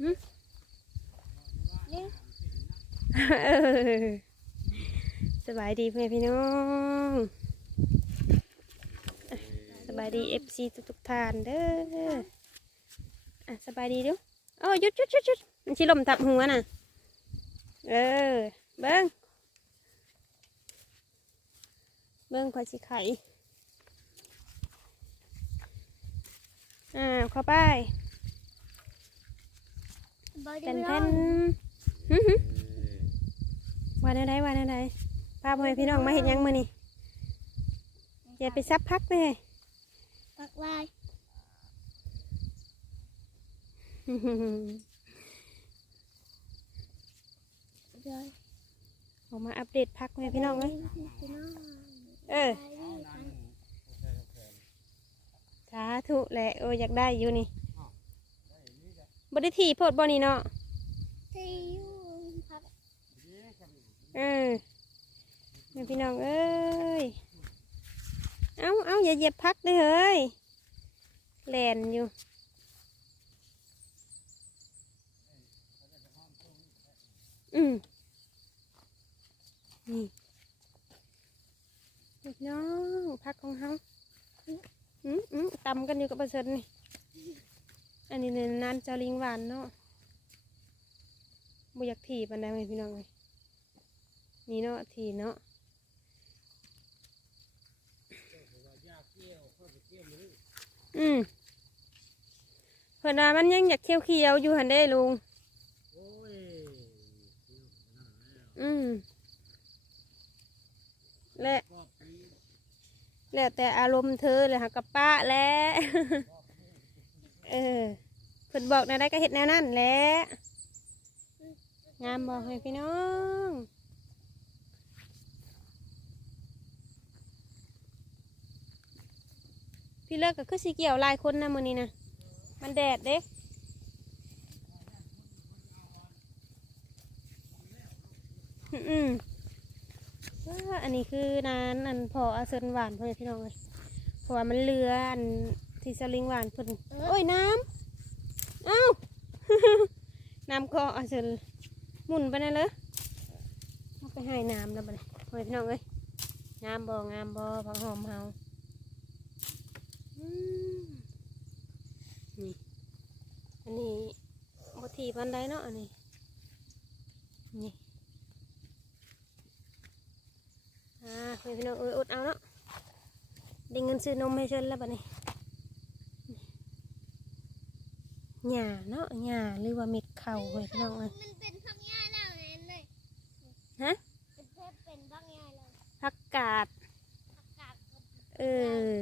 สบายดีเพื่พี่น้องสบายดีเอฟซีทุกๆท่านเด้ออะสบายดีดูโอ้ยหยุดหยุดหยุดหยุดมันชิลมทับหัวน่ะ เออ เบิ้งเบิ้งพอสิไข่อ่าเข้าไป เป็นไม่แผ่ร้อนหึหึวันอะไรวันอะไรพาพ่อแม่พี่น้องมาเห็นยังมือนี่อย่าไปซับพักเลยปักลายเดี๋ยวออกมาอัปเดตพักพ่อแม่พี่น้องเลยพี่น้องเออสาธุแหละโอ้ยอยากได้อยู่นี่ บไดิทีโพดบอนี่เนาะที่อยู่พักเออแม่พี่น้องเอ้ย เอาเอาอย่าเหยียบพักเลยเฮ้ยแลนอยู่อืมนี่พี่น้องพักของเขาอืมอืมตำกันอยู่กับเปอร์เซ็นต์นี่ อันนี้เนี่ยนานเจ้าลิงหวานเนาะบ่อยากถีบอันใดเลยพี่น้องเลยนี่เนาะถีเนาะอืมเพิ่นว่ามันยังอยากเคี้ยวเคี้ยวอยู่หันได้ลุงอืมและ แล้วแต่อารมณ์เธอเลยค่ะกับป้าแล้ว เออเพิ่นบอกแนวใดก็เห็ดแนวนั้นแหละงามบอกให้พี่น้องพี่เลิกก็คือสีเกี่ยวลายคนนะมือนี้นะมันแดดเด้อืมว่าอันนี้คือนานอันพออาเซินหวานเพื่อนพี่น้องเลยเพราะว่ามันเรืออัน ที่สลิงหวานเพิ่นโอ้ยน้ำเอ้า น้ำก็อาเซินหมุนไปนั่นเลยเอาไปให้น้ำแล้วบัดนี้เพื่อนพี่น้องเลยงามบ่งามบ่ผักหอมเฮาอืมนี่อันนี้บทีพันไดเนาะอันนี้นี่อ่าเพื่อนพี่น้องเอ้ยอดเอาเนาะได้เงินซื้อนมให้เชิญแล้วบัดนี้ หญ้าเนาะหญ้าหรือว่าเม็ดเข่าเพื่อนพี่น้องเลยมันเป็นพักง่ายแล้วเลยเลยฮะเป็นเทพเป็นพักง่ายเลยผักกาดพักกาดกับเออ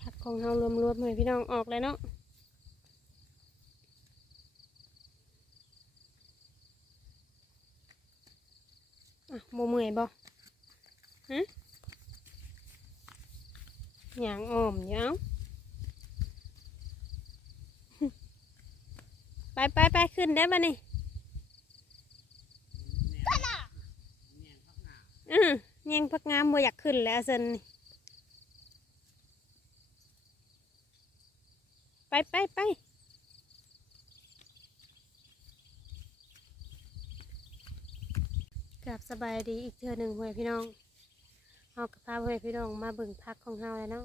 ผักของเรารวมๆให้พี่น้องออกเลยเนาะอะโมเมื่อยบ่ฮะหยางอ่อมอยู่เอ้า ไปไป ไปขึ้นได้ป่ะนี่อือแยงพักงามบ่อยากขึ้นแล้วเซนนี่ไปไปไปกลับสบายดีอีกเทื่อหนึ่งเพื่อนพี่น้องเอากับพาเพื่อนพี่น้องมาเบิ่งพักของเฮาแล้วเนาะ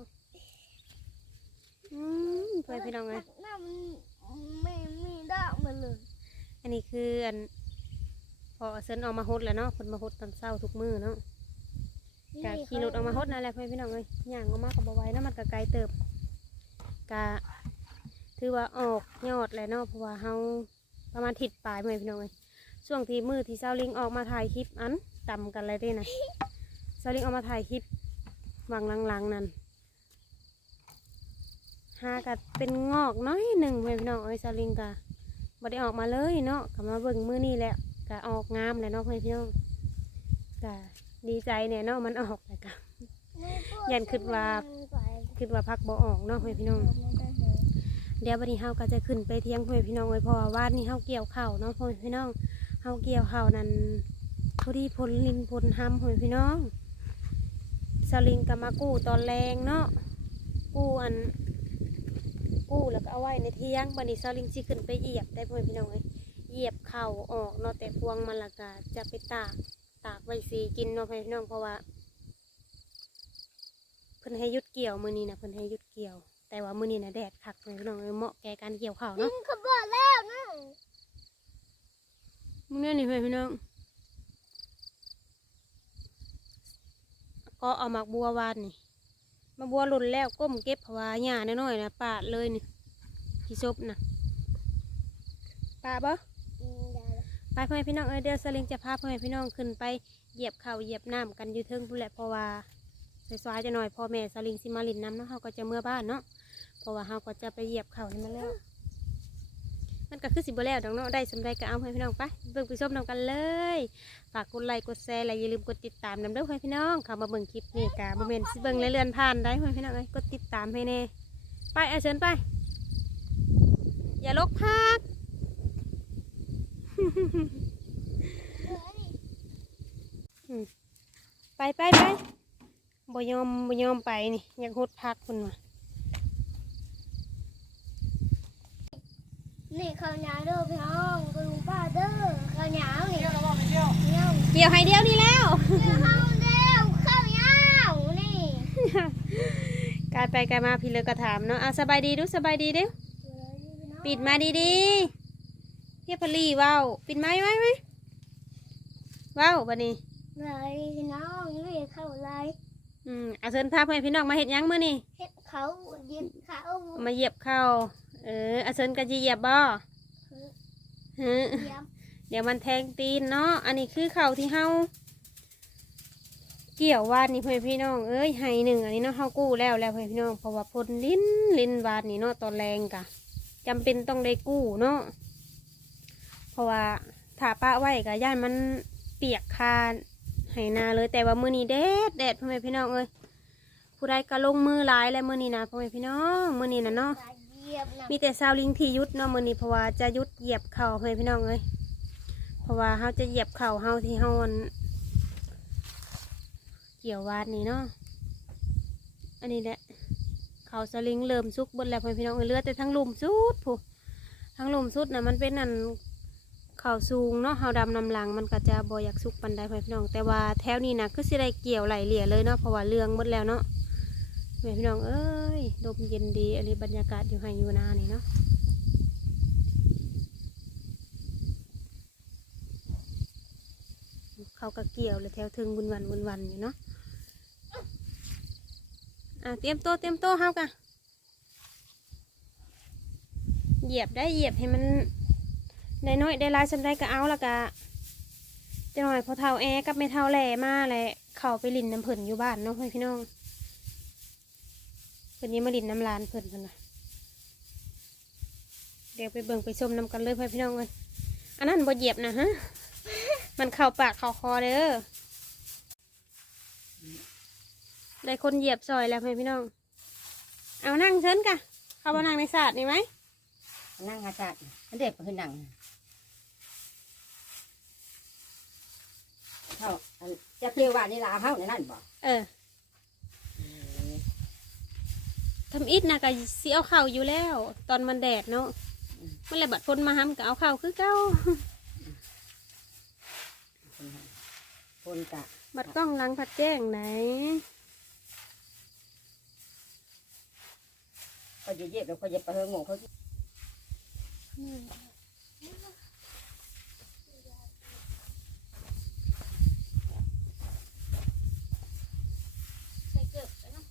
อืมเพื่อนพี่น้องเลยหน้ามันไม่มีดอกมันเลย อันนี้คืออันพอเซินออกมาฮดแล้วเนาะคนมาฮดตอนเช้าทุกมื้อเนาะกะขี่รถออกมาฮดนั่นแหละเพื่อนพี่น้องเลยย่างออกมากับบ่ไว้นะมันก็ไกลเติบกะถือว่าออกยอดแล้วเนาะเพราะว่าเฮาประมาณทิศปลายเพื่อนพี่น้องเลยช่วงที่มือที่เซาลิงออกมาถ่ายคลิปอันต่ำกันเลยด้นะเซาลิงออกมาถ่ายคลิปวังหลังๆนั่นหากัดเป็นงอกน้อยหนึ่งเพื่อนพี่น้องเอ้ยเซาลิงกะ บ่ได้ออกมาเลยเนาะกลับมาเบิ่งมื้อนี้แหละก็ออกงามเลยเนาะเพื่อนพี่น้องก็ดีใจเนี่ยเนาะมันออกแล้วก็ยันคิดว่าคิดว่าพักบ่ออกเนาะเพื่อนพี่น้องเดี๋ยววันนี้เฮาก็จะขึ้นไปเที่ยงเพื่อนพี่น้องไว้เพราะว่าว่านนี้เฮาเกี่ยวข้าวเนาะเพื่อนพี่น้องเฮาเกี่ยวข้าวนั้นพอดีพลลินพลห้ำพ่อแม่พี่น้องสลิงก็มากู้ตอนแรงเนาะกู้อัน กู้แล้วก็เอาไว้ในเที่ยงบันนี้สลิงสิขึ้นไปเหยียบได้พ่อแม่พี่น้องเอ้ยเหยียบเข่าออกเนาะแต่พวงมันและก็จะไปตากตากไว้สีกินเนาะพ่อแม่พี่น้องเพราะว่าเพิ่นให้หยุดเกี่ยวมื้อนี้นะเพิ่นให้หยุดเกี่ยว แต่ว่ามื้อนี้นะแดดคักเลยพี่น้องเอ้ยเหมาะแก่การเกี่ยวข้าวยิเนาะงเขาบอกแล้วนะมื้อนี้นี่เพื่อนพี่น้องก็เอาหมักบัววานนี่ มาบัวหล่นแล้วก้มเก็บเพราะว่าหญ้าน้อยๆนะปาดเลยนี่ที่ซบนะปาดบ่อืมได้แล้วไปพ่อแม่พี่น้องเอ้ยเดี๋ยวสลิงจะพาพ่อแม่พี่น้องขึ้นไปเหยียบข้าวเหยียบน้ำกันอยู่เทิงพุ่นแหละเพราะว่าสายๆจะหน่อยพ่อแม่สลิงสิมาลินน้ำเนาะเขาก็จะเมื่อบ้านเนาะเพราะว่าเขาก็จะไปเหยียบข้าวให้มันแล้ว มันก็คือสิบแล้วดอกเนาะได้สำไรก็เอาให้พี่น้องไปเบิ่งไปชมนำกันเลยฝากกดไลค์กดแชร์และอย่าลืมกดติดตามนำเด้อให้พี่น้องเข้ามาเบิ่งคลิปนี่กะบ่แม่นสิเบิ่งเลื่อนผ่านได้ให้พี่น้องเอ้ยกดติดตามให้แน่ไปเอาเชิญไป อย่าลกพักไปไปไปบ่ยอมบ่ยอมไปนี่อยากหดพักคุณว่ะ นี่ข้าวเหนียวเด้อพี่น้องกลุงป้าเด้อข้าวเหนียวนี่เที่ยวแล้วว่าไม่เที่ยวเหนียวเกี่ยวให้เดียวนี่แล้วข้าวเดียวข้าวเหนียวนี่กายไปกายมาพี่เลยก็ถามเนาะเอาสบายดีดูสบายดีเด้อปิดมาดีๆเฮียพลีเว้าวปิดไม้ไว้ไหมเว้าวบัดนี้เลยพี่น้องนี่เข้าเลยอืมเอาเชิญพาเพื่อนพี่น้องมาเห็ดหยังมื้อนี่เฮ็ดเขายิบเขามาเหยียบเข้า เออเอาเชิญกันจะเหยียบบ่ฮะเยี่ยมเดี๋ยวมันแทงตีนเนาะ อันนี้คือเข่าที่เฮาเกี่ยววาดนี่เพื่อนพี่น้อง เอ้ยไห้หนึ่งอันนี้เนาะเฮากู้แล้วแล้วเพื่อนพี่น้อง เพราะว่าพ่นลิ้นลิ้นวาดนี่เนาะตอนแรงกะจำเป็นต้องได้กู้เนาะ เพราะว่าถ้าปะไว้กะย่านมันเปียกคาไหนาเลย แต่ว่ามือนี้แดดแดดพ่อแม่พี่น้องเอ้ยผู้ใดก็ลงมือหลายแล้วมือนี้นะพ่อแม่พี่น้อง มือนี้นะเนาะเยียมนะมีแต่ซาวลิงที่ยุดเนาะมือนี้เพราะว่าจะยุดเหยียบเข่าให้พี่น้องเอ้ยเพราะว่าเขาจะเหยียบเข่าเฮาที่เฮาอันเกี่ยววาดนี่เนาะอันนี้แหละเข่าสลิงเริ่มซุกบนแล้วพ่อพี่น้องเอ้ยเลือดแต่ทั้งลุมสุดผู้ทั้งลุมสุดนะมันเป็นอันเข่าสูงเนาะเฮาดำนำหลังมันก็จะบ่อยากซุกปันไดพ่อพี่น้อง แต่ว่าแถวนี้นะคือสิได้เกี่ยวไหลเหลี่ยเลยเนาะเพราะว่าเรื่องหมดแล้วเนาะ ม่พี่น้องเอ้ยลมเย็นดีอะไรบรรยากาศอยู่ไฮอยู่นานี่เนาะเขาก็เกี่ยวเลยแถวถึงบุญวันบุญวันอยู่เนาะอะเตรียมโตเตรียมโตเฮากะเหยียบได้เหยียบให้มันได้น้อยได้ลายสันได้ก็เอาและกะจะหน่อยพอเท่าแอกับไม่เท่าแหล่มาแหละเข้าไปลินน้ำเพิ่นอยู่บ้านเนาะเพื่อนพี่น้อง พิ่นนี้มาดินน้ำลานเพิ่นเพิ่นน่ะเดี๋ยวไปเบิ่งไปชมนำกันเลยพ่อพี่น้องเลยอันนั้นบ่เหยียบนะฮะ มันเข้าปากเข้าคอเด้อได้คนเหยียบซอยแล้วพ่อพี่น้อง เอานั่งเชิญกะ เข้ามานั่งในศาสตร์นี่ไหมนั่งอาจารย์เด็กก็คือนั่งเขาอันจะเที่ยวว่านี่ลาเฮาในนั่นบ่เออ ทำอิดนะก็สิเอาเข่าอยู่แล้ว ตอนมันแดดเนาะมันเลยบัดพนมาห้ำก็เอาเข่าคือเก้าคนกะบัดกล้องหลังผัดแจ้งไหนก็จะเย็บแล้วก็จะไปเฮงโง่เขา ใส่เกือบไปเนาะ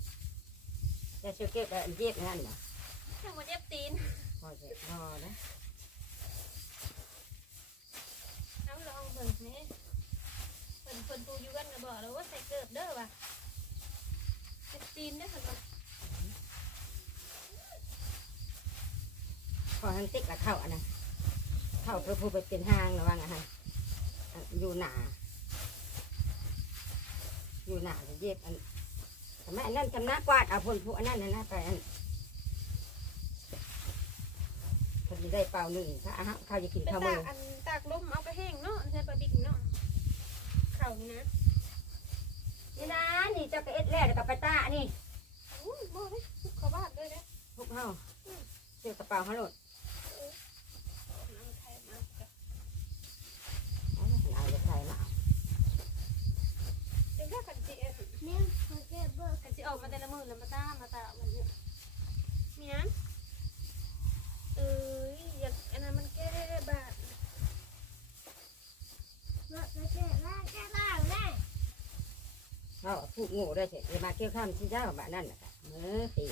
จะเชื่อเก็บแล้วเย็บนั่นบ่ทั้งหมดเย็บตีนพอจะพอนะเอาลองเบิ่งนี่เพิ่นเพิ่นปูอยู่กันก็บอกแล้วว่าใส่เกือบเด้อว่ะเย็บตีนเด้อเพิ่นว่าพอทั้งติ๊กละเข้าอันนั้นเข้าไปพูไปเป็นห้างระวังอะฮะอันอยู่หนาอยู่หนาจะเย็บอัน ทำไมอันนั้นจำนักกวาดเอาพนผู้อันนั้นน่ะนะไปอันคนที่ได้เปล่าหนึ่งถ้าอาหารเขาจะกินเป็นข้าวตามืกออันตากลมเอาไปแห้งเนาะใส่ปลาบิ๊กเนาะข่านี่นะนี่นะนี่เจะกระเอ็ดแล้วเดี๋ยวกับไปตานี่อุ้ยบ่เลยเข้าบ้านเลยนะพวกเฮาเสื้อกระเป๋าเฮาโหลดน้ำไทยมาเอาเอาจะใส่มา เดี๋ยวถ้ากันสิเอ็ด เนี่ยเขาเก็บเบอร์กันสิ ออกมาแต่ละมือแล้วมาตามาตาวันนี้มีน้ำเอ้ยอยากอันนั้นมันแก้บาดเบอร์เขาเก็บล่างแค่ล่างแน่เฮาพูดโง่ได้เถอะอย่ามาเกี่ยวข้ามที่เจ้าแบบนั้นน่ะคะเมื่อตี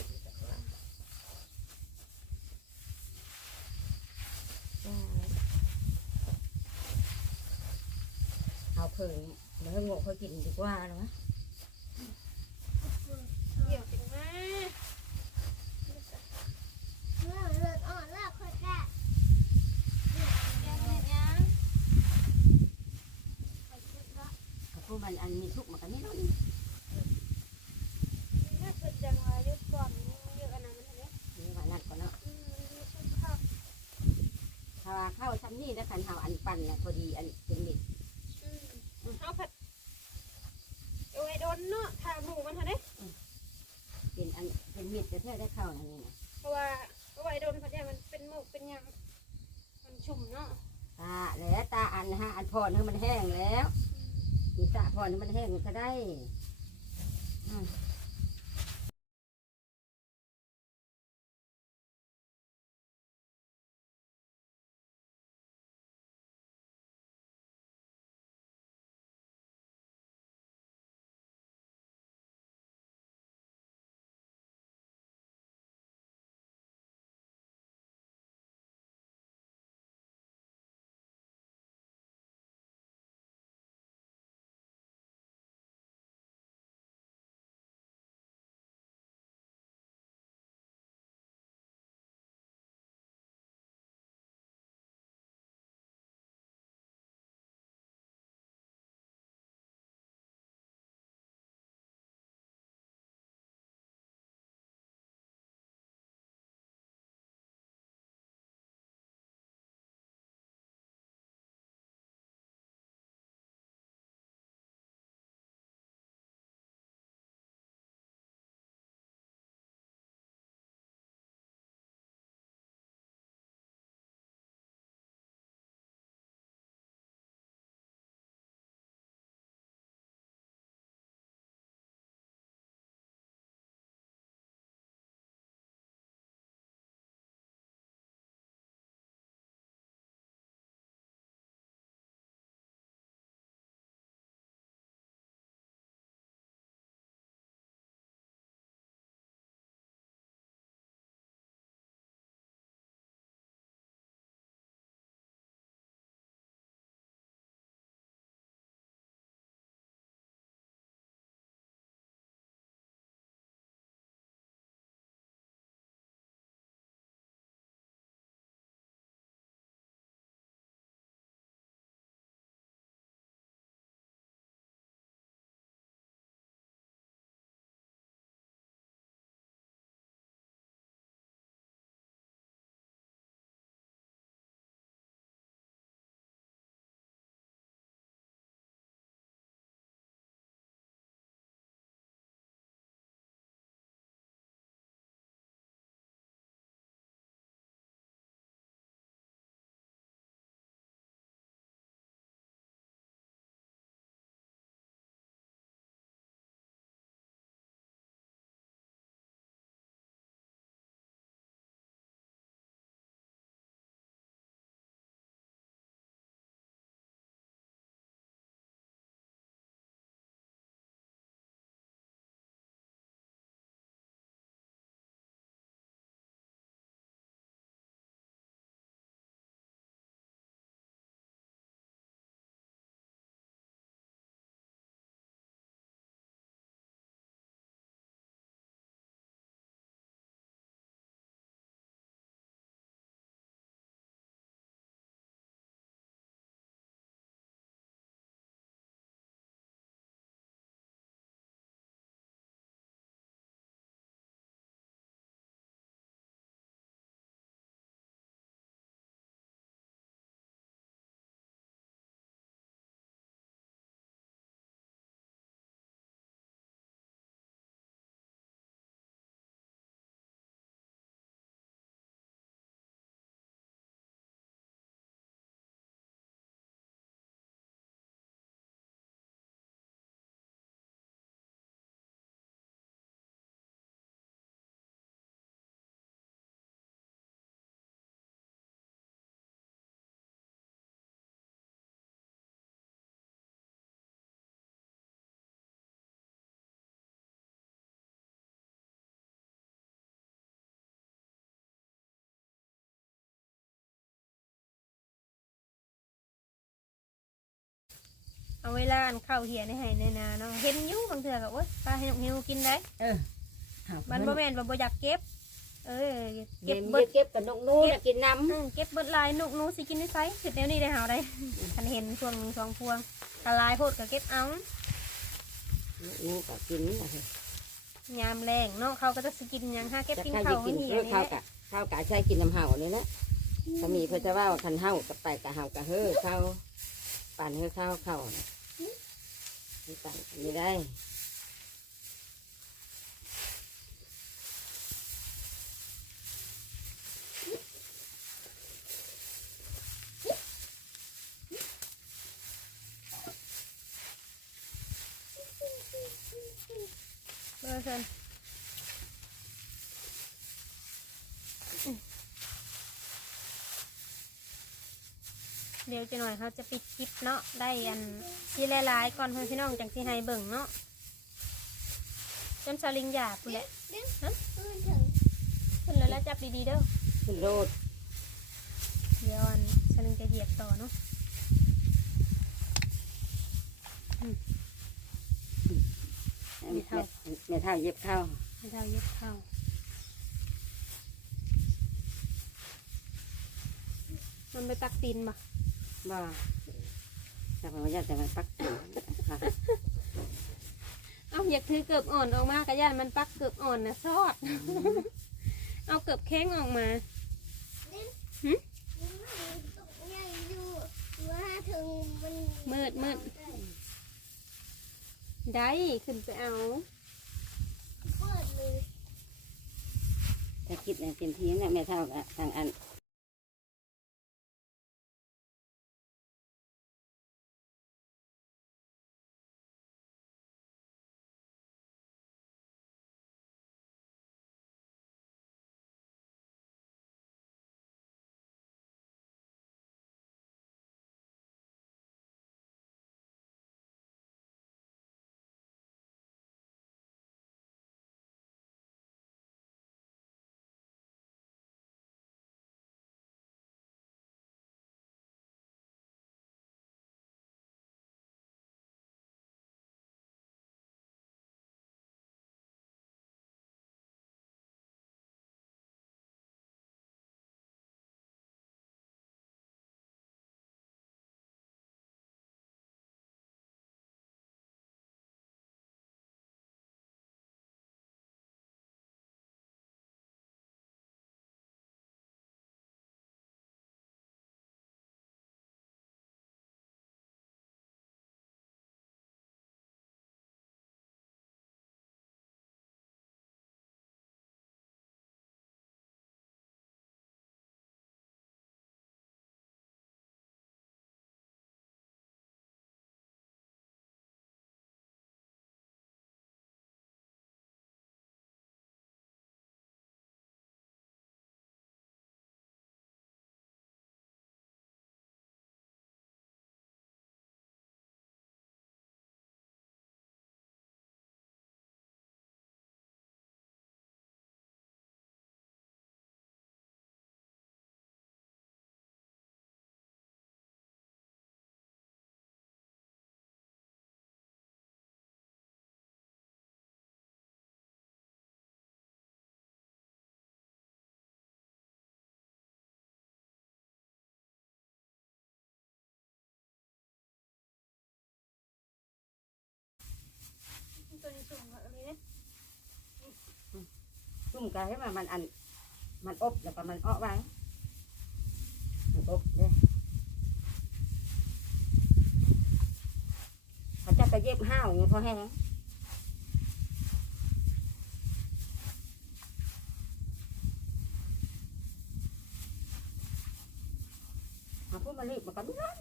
เอาเพิ่งเดี๋ยวให้โง่เขากินดีกว่าเนาะ เกี่ยวเป็นมา เมื่อเลือดอ่อนแล้วเขาแก้ แก้เฮ็ดหยัง ถ้าพูดมัน อันมีทุกข์มันก็นี่เนาะน่าเกิดจังว่ายุดก่อนเยอะอันนั้นมันเด้นี่ว่านั่นก็เนาะอืมอยู่สุภาพถ้าว่าเข้าชั้นนี้แล้วคันเฮาอันปั่นเนี่ยพอดีอันเป็นมิดอืมเอาผัดเอาไว้โดนเนาะถามหมูมันเถอะเด้เป็นอันเป็นมิดจะเท่าได้เข้านั่นนี่นะเพราะว่าเอาไว้โดนผัดเนี่ยมันเป็นหมูกเป็นหยังมันชุ่มเนาะตาแล้วตาอันนะฮะอันพรให้มันแห้งแล้ว มีตาพอนมันแห้งก็ได้ เอาเวลาอันเข้าเหียในไห้ในนาเนาะเห็นอยู่บางเทื่อก็โอ๊ยปลาให้นกหิวกินได้เออเอามันบ่แม่นว่าบ่อยากเก็บ เออเก็เก็บบเบิเบิดดเก็บกับนกนูน่ะกินน้ำอืมเก็บเบิดลายนกหนูสิกินได้ไสคือแนวนี้ได้หาได้คันเห็นพวงสองพวงกะลายโพดก็เก็บเอานกนูก็กินว่าเถอะยามแรงเนาะเขาก็จะสกินหยังห้าเก็บจะกินข้าวเขาจะกินเหียเพื่อนี่ข้าวแหละกะข้าวกะใช้กินน้ำเห่านี่แหละก็มีเพื่อจะว่าคันเห่ากับไปกะเห่ากะเฮ้อข้าว ปั่นเฮ้อข้าวข้าวน่ะไม่ปั่นไม่ได้เบอร์เซิน เดี๋ยวจะหน่อยเขาจะปิดคลิปเนาะได้อันที่หลายๆก่อนเพื่อนพี่น้องจังที่ให้เบิ่งเนาะจนสลิงหยาบพู้นแหละเพื่อนถึงขึ้นแล้วแล้วจับดีๆเด้อขึ้นโรดเดี๋ยวอันสลิงจะเหยียบต่อเนาะเมเท่าเมเท่าเย็บข้าวให้เราเหยียบเข้ามันไปตักตีนบ่ บ่แต่ผมอยากจะมันปักติ๋วค่ะเอาอยากถือเกือบอ่อนออกมากระยานมันปักเกือบอ่อนนะซอด เอาเกือบแข้งออกมาใหญ่อยู่ว่าถึงมันมืดมืดได้ขึ้นไปเอาเปิดเลยถ้าคิดเนี่ยเป็นทีเนี่ยเมเท่ากับทางอัน มกันให้มันมันอัน มันอบแล้วก็มันอ้อไว้มันอบเนี่ยเขาจะกระเย็บห้าวอย่างพอแห้งมาพูดมาเรีบมากันนั่น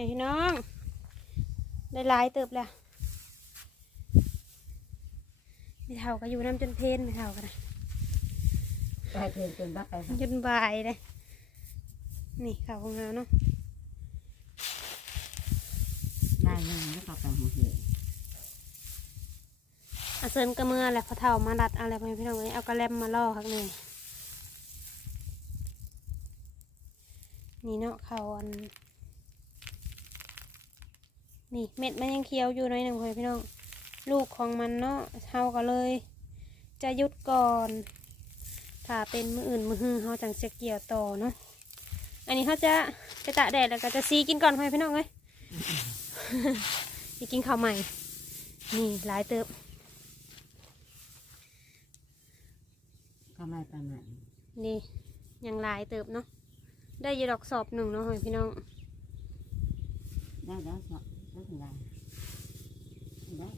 ม่พี่น้อง ได้หลายเติบแล้วไม่เท่าก็อยู่น้ำจนเพลนไม่เท่ากันนะไปเพิ่นจนบักไปค่ะจนบ่ายเลยนี่ข่าวของเราเนาะได้เงินแล้วก็ไปหัวเหืออาเซินก็เมื่อแหละพอเท่ามาดัดเอะไรไปพี่น้องเอ้ยเอากระแลมมาล่อข้างในนี่เนาะเขาอัน นี่เม็ดมันยังเคี้ยวอยู่หน้อยหนึ่งเลยพี่น้อง ลูกของมันเนาะเฮาก็เลย จะหยุดก่อน ถ้าเป็นมืออื่นมือฮือเฮาจังจะเกี่ยวต่อเนาะ อันนี้เขาจะไปตากแดดแล้วก็จะซีกินก่อนพ่อพี่น้องเอ้ยจะกินข้าวใหม่ นี่หลายเติบก็ไม่ประมาณนี่ยังหลายเติบเนาะ ได้อยีดอกสอบหนึ่งเนาะพ่อพี่น้อง ได้แล้วเนาะไม่เป็นไรได้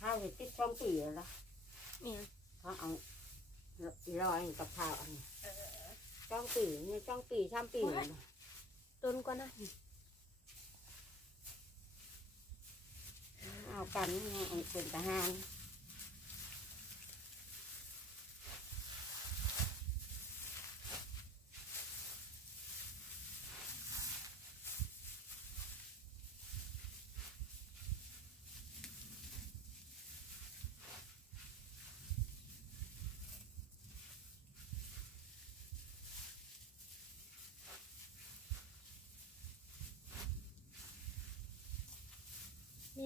ข้าว นี่ติดช่องปีแล้วล่ะเนี่ยเขาเอาลอยกับข้าวอันนี้ช่องปีนี่ช่องปีช่ามปีแล้วนะต้นก็นะเอากันนี่เอาเป็นทหาร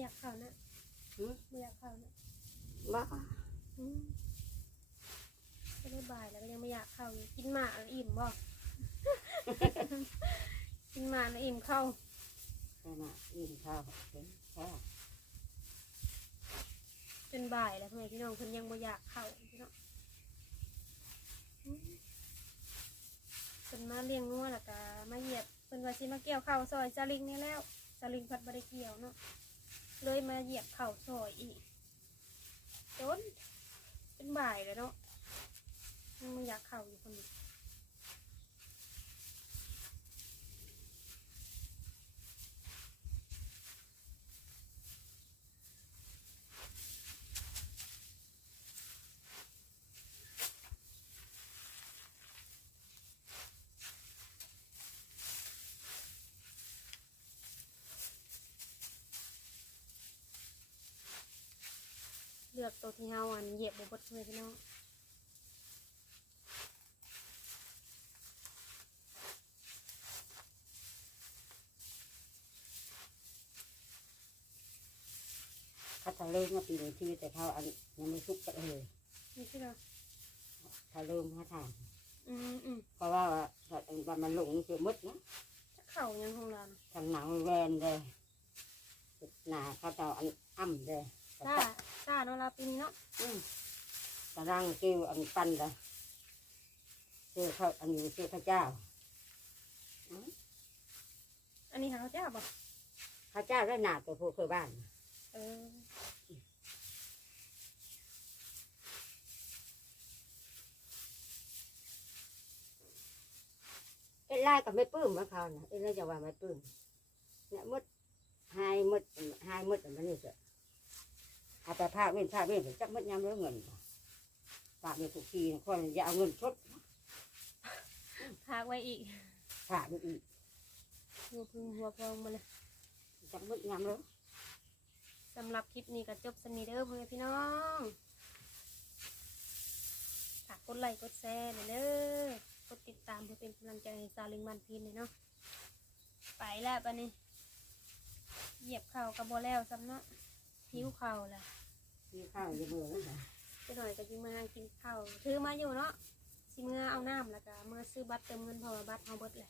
อยากเข้านะหือไม่อยากเข้านะบ้าอืมก็ได้บ่ายแล้วก็ยังไม่อยากเข้าอยู่กินหมากแล้วอิ่มบ่ กินหมากแล้วอิ่มเข้าขนาดอิ่มข้าวเป็นแค่จนบ่ายแล้วพ่อแม่พี่น้องเพิ่นยังบ่อยากเข้าพี่น้องอืมเพิ่นมาเลี้ยงงัวแล้วก็มาเหยียบเพิ่นว่าสิมาเกี่ยวข้าวซอยซาลิงนี่แล้วซาลิงพัดบ่ได้เกี่ยวเนาะ เลยมาเหยียบข้าซอยอีกจนเป็นบ่ายแล้วเนาะยังอยากเข่าอยู่คนเดียว ที่เฮาอันเหยียบบ่เบดเลยพี่น้องเขาจะเริ่มมาปีในชีวิตแต่เขาอันยังไม่สุกจะเลยนี่คือเราเขาเริ่มเขาทานอืมอืมเพราะว่าว่ามันหลงเสือมืดนะเข่ายังของเรานะทางหนังแวนเลยหนาเขาจะอันอ่ำเลย จ้าจ้าเนาะเราปีนี้เนาะอืมตารางกิ้วอันปั้นเลยเสื้อเขาอันนี้เสื้อพระเจ้าอืมอันนี้หาเขาจ้าบ่พระเจ้าได้หนาตัวผู้เคยบ้านเออเอ็นไล่กับไม่ปลื้มกับเขานะเอ็นไล่จะว่าไม่ปลื้มเนี่ยมดหายมดหายมดอันนี้จะ เอาไปพาเว้นพาเว้นจักมดยำเรื่องเงินฝากเงินทุกทีคนอย่าเอาเงินชดพากไว้อีกฝากอีกหัวพึ่งหัวพองมาเลยจักมดยำเลยสำหรับคลิปนี้ก็จบสนิเด้อพ่อแม่พี่น้องฝากกดไลค์กดแชร์หน่อยเด้อกดติดตามเพื่อเป็นกำลังใจให้ซาลิงมันพีนหน่อยเนาะไปแล้วปะนี่เหยียบเข่ากับโบแล้วซ้ำเนาะ หิวเข่าแล้วมีข้าวอยู่เบอร์แล้วนะจะหน่อยก็จิมากินข้าวถือมาอยู่เนาะสิเมื่อเอาน้ำแล้วก็เมื่อซื้อบัตรเติมเงินเพอบัตรเอาเบิดเลย